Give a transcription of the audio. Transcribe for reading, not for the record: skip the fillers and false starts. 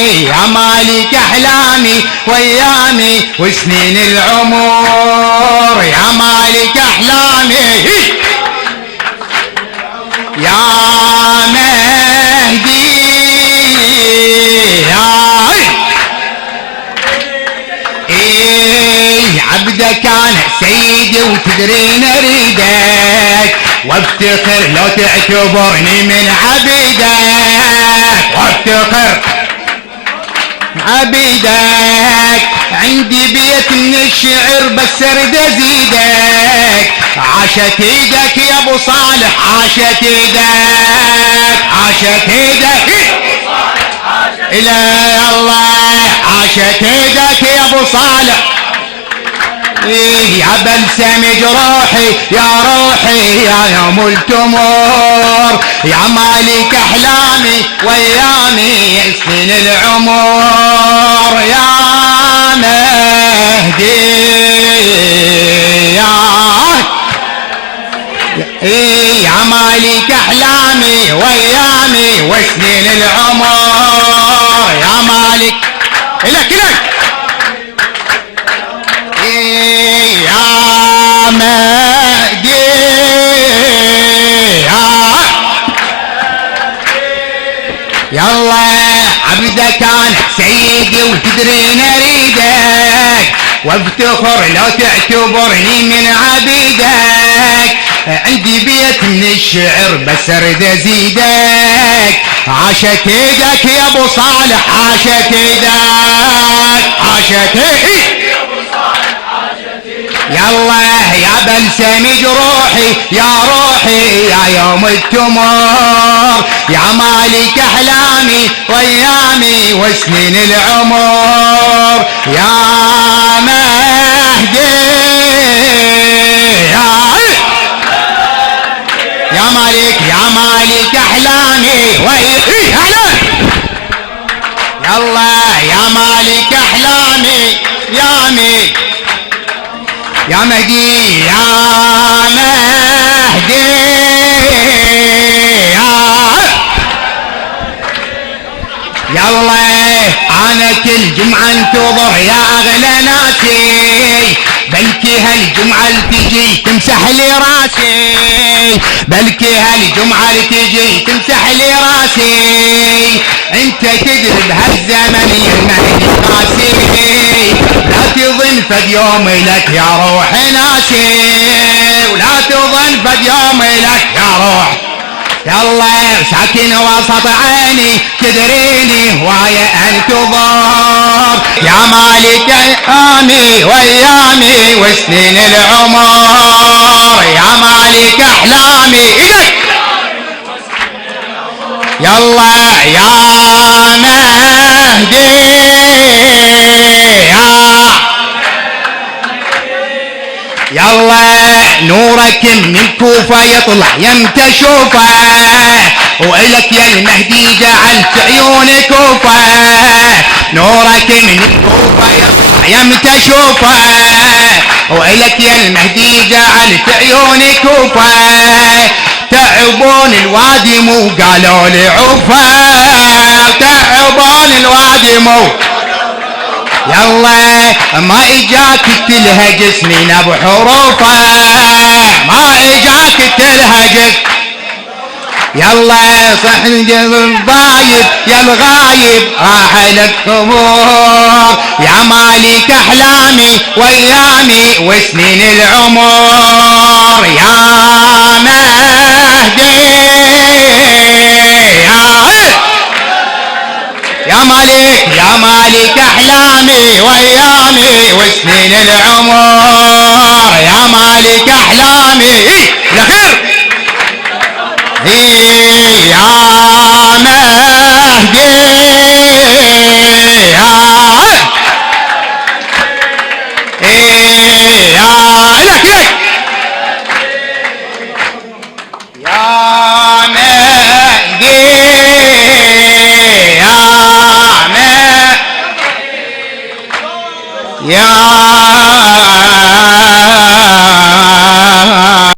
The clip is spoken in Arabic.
يا مالك احلامي وايامي وسنين العمر، يا مالك احلامي يا مهدي عبدك انا سيدي وتدرين اريدك وافتخر لو تعتبرني من عبيدك، وافتخر عبيدك. عندي بيت من الشعر بس ارد ازيدك، عاشت ايدك يا ابو صالح عاشت ايدك، عاشت ايدك الى الله، عاشت ايدك يا ابو صالح. يا بلسم جروحي يا روحي يا يوم التمور، يا مالك احلامي وايامي سنين العمر، يا مهدي يا مالك احلامي وايامي وسنين العمر، يا مالك الك يا مهدي يلا عبدك انا سيدي وتدرين اريدك وافتخر لو تعتبرني من عبيدك. عندي بيت من الشعر بس ارد ازيدك، عاشت ايدك يا ابو صالح عاشت ايدك، عاشت ايدك يالله يا بلسم جروحي يا روحي يا يوم التمور، يا مالك احلامي وايامي وسنين العمر، يا مهدي يا مالك احلامي يالله يا مالك احلامي يا مهدي يا مهدي يالله انا كل جمعة انتظر يا اغلى ناسي، بلكي هالجمعة تجي تمسح لي راسي، بلكي هالجمعة تجي تمسح لي راسي. انت تدري بهالزمن يا المهدي قاسي، لا تظن فد يوم لك يا روح ناسي، ولا تظن فد يوم لك يا روح. يالله ساكن وسط عيني تدريني هواية انتظر، يا مالك ايامي وايامي وسنين العمر، يا مالك احلامي يالله يا مهدي يالله نورك من الكوفة يطلع يمتى شوفه، وإلك يا المهدي جعلت عيوني كوفة، نورك من الكوفة يطلع يمتى شوفه، وإلك يا المهدي جعلت عيوني كوفة. تعبون الوادي مو قالوا لي عوفة، تعبون الوادي مو يلا ما اجاك تلهج سنين بحروفه، ما اجاك تلهج يلا صح الضايب يا الغايب راح لك قبور، يا مالك احلامي وايامي وسنين العمر، يا مهدي يا مالك احلامي وايامي وسنين العمر، يا مالك احلامي الاخير يا مهدي يا